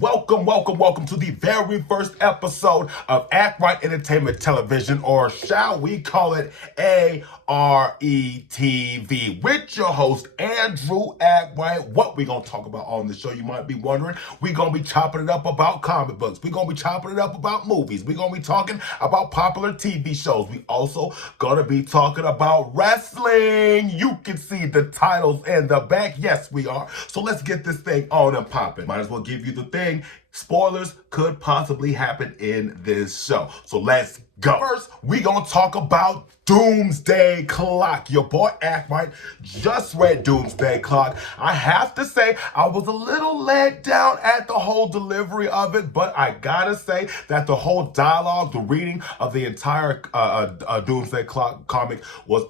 Welcome to the very first episode of A.R.E Entertainment Television, or shall we call it A.R.E TV, with your host, Andrew A.R.E. What we gonna talk about on the show, you might be wondering. We gonna be chopping it up about comic books. We gonna be chopping it up about movies. We gonna be talking about popular TV shows. We also gonna be talking about wrestling. You can see the titles in the back. Yes, we are. So let's get this thing on and popping. Might as well give you the thing. Spoilers could possibly happen in this show. So let's go. First, we gonna talk about Doomsday Clock. Your boy A.R.E just read Doomsday Clock. I have to say, I was a little let down at the whole delivery of it, but I gotta say that the whole dialogue, the reading of the entire Doomsday Clock comic was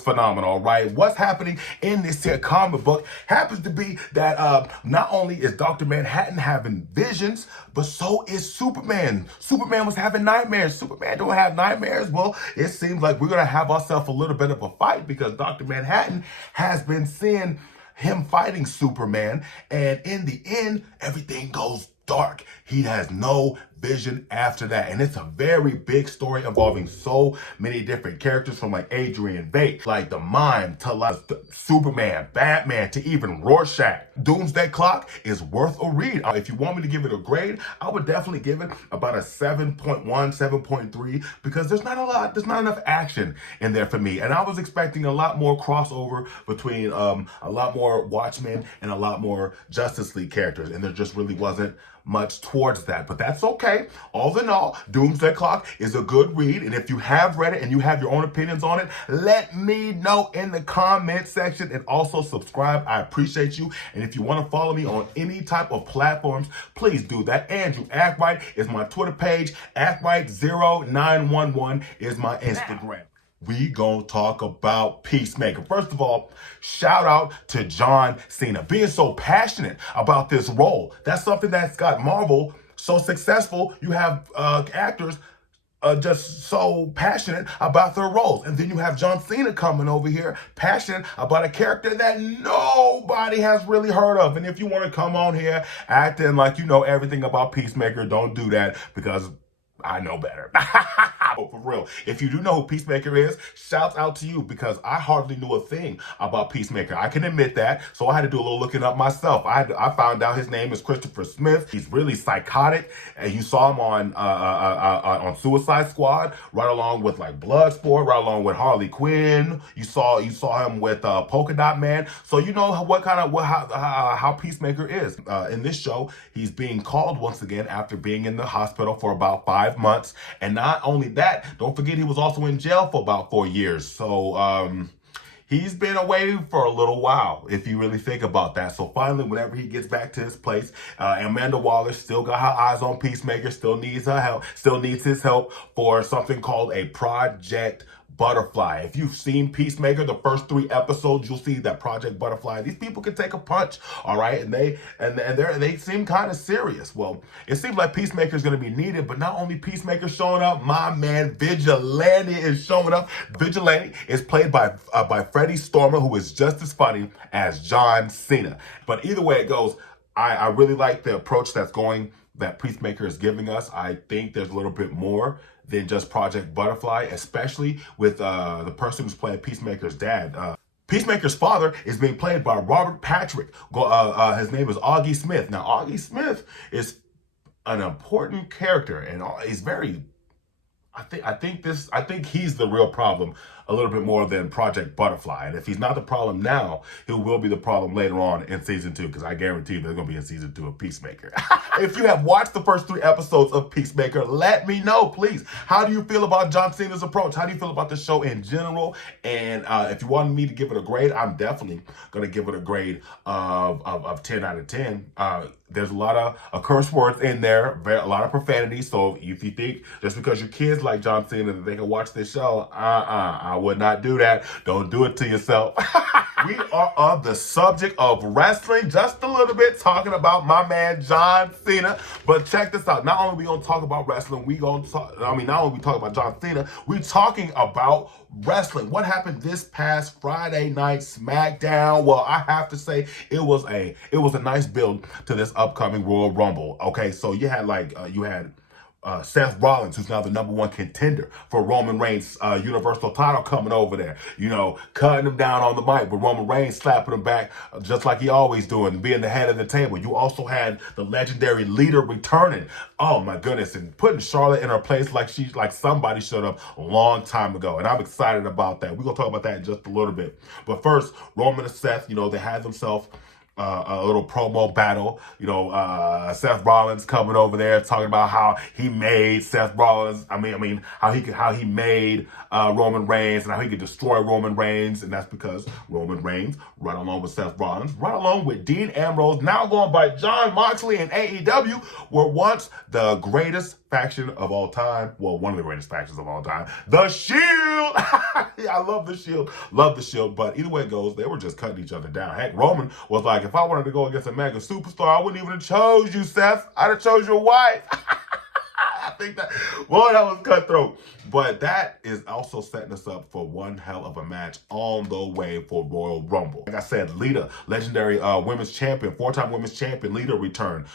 phenomenal, right? What's happening in this here comic book happens to be that not only is Dr. Manhattan having visions, but so is Superman. Superman was having nightmares. Superman don't have nightmares. Well, it seems like we're gonna have ourselves a little bit of a fight because Dr. Manhattan has been seeing him fighting Superman, and in the end, everything goes dark. He has no vision after that, and it's a very big story involving so many different characters, from like Adrian Bates, like the Mime, to like Superman, Batman, to even Rorschach. Doomsday Clock is worth a read. If you want me to give it a grade, I would definitely give it about a 7.1, 7.3, because there's not enough action in there for me, and I was expecting a lot more crossover between a lot more Watchmen and a lot more Justice League characters, and there just really wasn't much towards that, but that's okay. All in all, Doomsday Clock is a good read, and if you have read it and you have your own opinions on it, let me know in the comment section, and also subscribe. I appreciate you. And if you want to follow me on any type of platforms, please do that. Andrew A.R.E is my Twitter page. A.R.E0911 is my Instagram. We gonna talk about Peacemaker. First of all, shout out to John Cena being so passionate about this role. That's something that's got Marvel so successful. You have actors just so passionate about their roles. And then you have John Cena coming over here passionate about a character that nobody has really heard of. And if you want to come on here acting like you know everything about Peacemaker, don't do that, because I know better. But for real, if you do know who Peacemaker is, shouts out to you, because I hardly knew a thing about Peacemaker. I can admit that, so I had to do a little looking up myself. I found out his name is Christopher Smith. He's really psychotic, and you saw him on Suicide Squad, right along with like Bloodsport, right along with Harley Quinn. You saw him with Polka Dot Man. So you know how Peacemaker is. In this show, he's being called once again after being in the hospital for about 5 months, and not only that, don't forget he was also in jail for about 4 years. So he's been away for a little while, if you really think about that. So finally, whenever he gets back to his place, Amanda Waller still got her eyes on Peacemaker, still needs her help, still needs his help for something called a Project Butterfly. If you've seen Peacemaker, the first 3 episodes, you'll see that Project Butterfly, these people can take a punch, all right? And they seem kind of serious. Well, it seems like Peacemaker is going to be needed, but not only Peacemaker showing up, my man Vigilante is showing up. Vigilante is played by Freddie Stormer, who is just as funny as John Cena. But either way it goes, I really like the approach that Peacemaker is giving us. I think there's a little bit more than just Project Butterfly, especially with the person who's playing Peacemaker's dad. Peacemaker's father is being played by Robert Patrick. His name is Augie Smith. Now, Augie Smith is an important character, and he's very. I think he's the real problem a little bit more than Project Butterfly. And if he's not the problem now, he will be the problem later on in season 2, because I guarantee there's going to be a season 2 of Peacemaker. If you have watched the first 3 episodes of Peacemaker, let me know, please. How do you feel about John Cena's approach? How do you feel about the show in general? And if you wanted me to give it a grade, I'm definitely going to give it a grade of 10 out of 10. There's a lot of curse words in there, a lot of profanity. So if you think just because your kids like John Cena that they can watch this show, I would not do that. Don't do it to yourself. We are on the subject of wrestling just a little bit, talking about my man John Cena. But check this out. Not only we gonna talk about wrestling, not only we talk about John Cena, we talking about wrestling. What happened this past Friday night SmackDown? Well, I have to say it was a nice build to this upcoming Royal Rumble. Okay, so you had Seth Rollins, who's now the #1 contender for Roman Reigns' Universal title, coming over there, cutting him down on the mic, but Roman Reigns slapping him back just like he always doing, being the head of the table. You also had the legendary Lita returning. Oh my goodness, and putting Charlotte in her place like somebody showed up a long time ago, and I'm excited about that. We're gonna talk about that in just a little bit. But first, Roman and Seth, they had themselves a little promo battle. Seth Rollins coming over there talking about how he made Seth Rollins. How he made Roman Reigns and how he could destroy Roman Reigns, and that's because Roman Reigns, right along with Seth Rollins, right along with Dean Ambrose, now going by Jon Moxley and AEW, were once the greatest faction of all time. Well, one of the greatest factions of all time, the Shield. I love the Shield. Love the Shield. But either way it goes, they were just cutting each other down. Heck, Roman was like, if I wanted to go against a mega superstar, I wouldn't even have chose you, Seth. I'd have chose your wife. I think that was cutthroat. But that is also setting us up for one hell of a match on the way for Royal Rumble. Like I said, Lita, legendary women's champion, 4-time women's champion, Lita returned,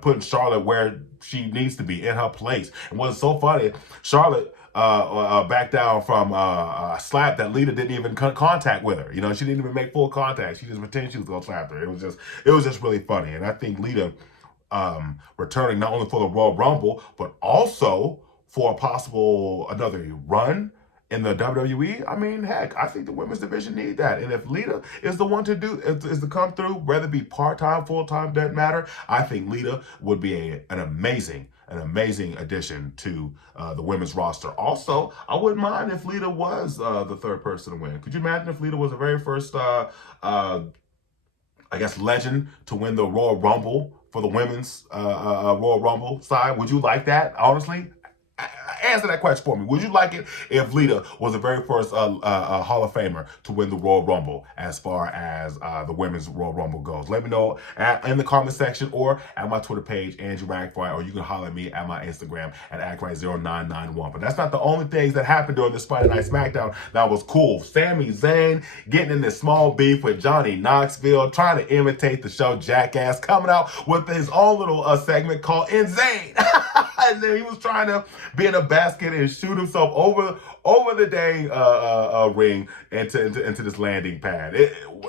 putting Charlotte where she needs to be, in her place. And what's so funny, Charlotte backed down from a slap that Lita didn't even contact with her. She didn't even make full contact. She just pretended she was gonna slap her. It was just really funny. And I think Lita returning not only for the Royal Rumble, but also for a possible another run in the WWE. Heck, I think the women's division need that. And if Lita is the one is to come through, whether it be part-time, full-time, doesn't matter, I think Lita would be an amazing addition to the women's roster. Also, I wouldn't mind if Lita was the third person to win. Could you imagine if Lita was the very first, legend to win the Royal Rumble for the women's Royal Rumble side? Would you like that, honestly? Answer that question for me. Would you like it if Lita was the very first Hall of Famer to win the Royal Rumble as far as the women's Royal Rumble goes? Let me know in the comment section or at my Twitter page, Andrew Ackright, or you can holler at me at my Instagram at Ackright0991. But that's not the only things that happened during this Friday Night SmackDown that was cool. Sami Zayn getting in this small beef with Johnny Knoxville, trying to imitate the show Jackass, coming out with his own little segment called Insane. And then he was trying to be in a basket and shoot himself over the dang ring into this landing pad.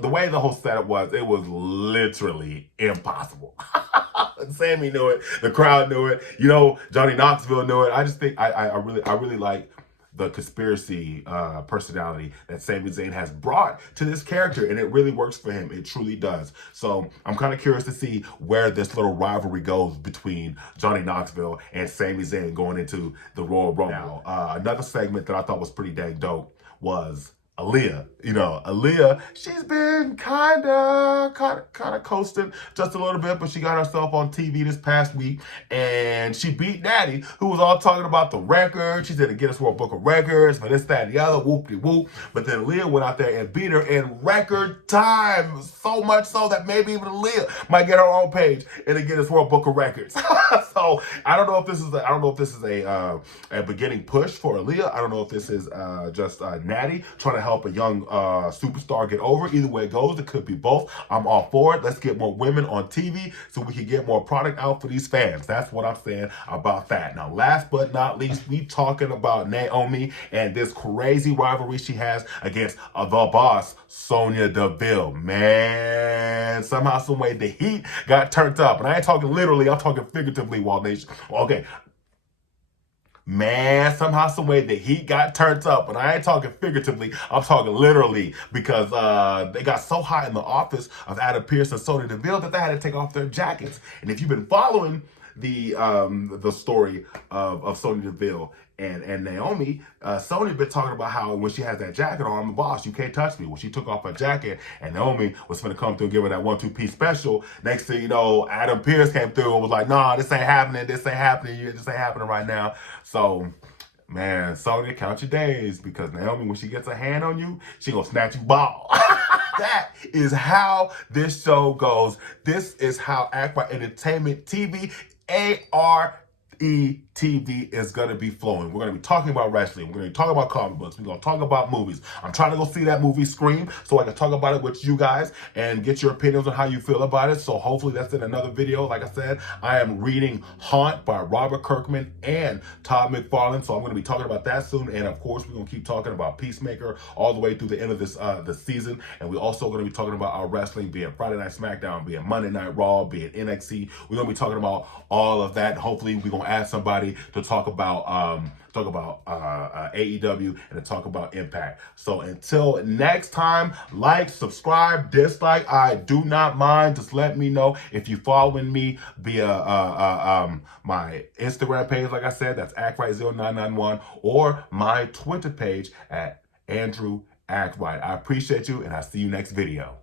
The way the whole setup was, it was literally impossible. Sammy knew it. The crowd knew it. Johnny Knoxville knew it. I just think I really like the conspiracy personality that Sami Zayn has brought to this character, and it really works for him. It truly does. So I'm kind of curious to see where this little rivalry goes between Johnny Knoxville and Sami Zayn going into the Royal Rumble. Another segment that I thought was pretty dang dope was Aaliyah. Aaliyah, she's been kind of coasting just a little bit, but she got herself on TV this past week, and she beat Natty, who was all talking about the record. She said to get us World Book of Records for this, that, and the other, whoop-de-whoop. But then Aaliyah went out there and beat her in record time, so much so that maybe even Aaliyah might get her own page and then get us World Book of Records. So I don't know if this is a beginning push for Aaliyah. I don't know if this is just Natty trying to help a young superstar get over. Either way it goes, it could be both. I'm all for it. Let's get more women on TV so we can get more product out for these fans. That's what I'm saying about that. Now, last but not least, we talking about Naomi and this crazy rivalry she has against the boss, Sonya Deville. Man, somehow, some way, the heat got turned up. And I ain't talking literally, I'm talking figuratively, Wall Nation. Okay. Man, somehow, some way, the heat got turned up. And I ain't talking figuratively, I'm talking literally, because they got so hot in the office of Adam Pearce and Sonya Deville that they had to take off their jackets. And if you've been following the story of Sonya Deville and Naomi, Sonya been talking about how when she has that jacket on, I'm the boss, you can't touch me. When she took off her jacket and Naomi was finna come through and give her that 1-2 piece special, next thing you know, Adam Pearce came through and was like, nah, this ain't happening right now. So, man, Sonya, count your days, because Naomi, when she gets her hand on you, she gonna snatch you ball. That is how this show goes. This is how Ackright Entertainment TV, A.R A.R.E TV is going to be flowing. We're going to be talking about wrestling. We're going to be talking about comic books. We're going to talk about movies. I'm trying to go see that movie Scream so I can talk about it with you guys and get your opinions on how you feel about it. So hopefully that's in another video. Like I said, I am reading Haunt by Robert Kirkman and Todd McFarlane. So I'm going to be talking about that soon. And of course, we're going to keep talking about Peacemaker all the way through the end of this season. And we're also going to be talking about our wrestling, being Friday Night SmackDown, being Monday Night Raw, being NXT. We're going to be talking about all of that. Hopefully we're going to add somebody to talk about AEW and to talk about Impact. So until next time, like, subscribe, dislike, I do not mind. Just let me know if you're following me via my Instagram page, like I said, that's ActRight0991, or my Twitter page at Andrew Act Right. I appreciate you, and I'll see you next video.